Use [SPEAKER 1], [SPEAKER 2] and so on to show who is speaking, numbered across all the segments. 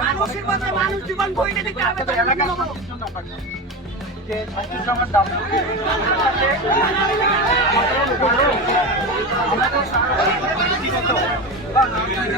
[SPEAKER 1] মানুষের কথা মানুষ জীবন বইলে দিতে হবে
[SPEAKER 2] যে ছাত্রসমাজ ডাক্তার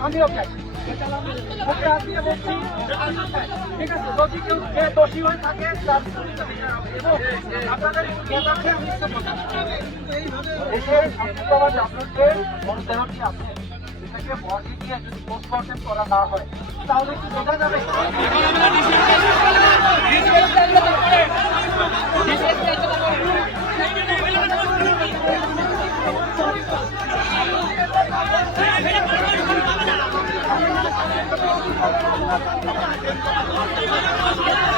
[SPEAKER 2] আমিও চাই ওকে আজকে বলছি ঠিক আছে যদি কেউ দোষী হয়ে থাকে আপনাদের নেতাকে আমি স্বাস্থ্যসেবা আপনাকে মরদেহটি আছে? থেকে বডি নিয়ে যদি পোস্টমর্টম করা না হয় তাহলে কি বোঝা যাবে Thank you.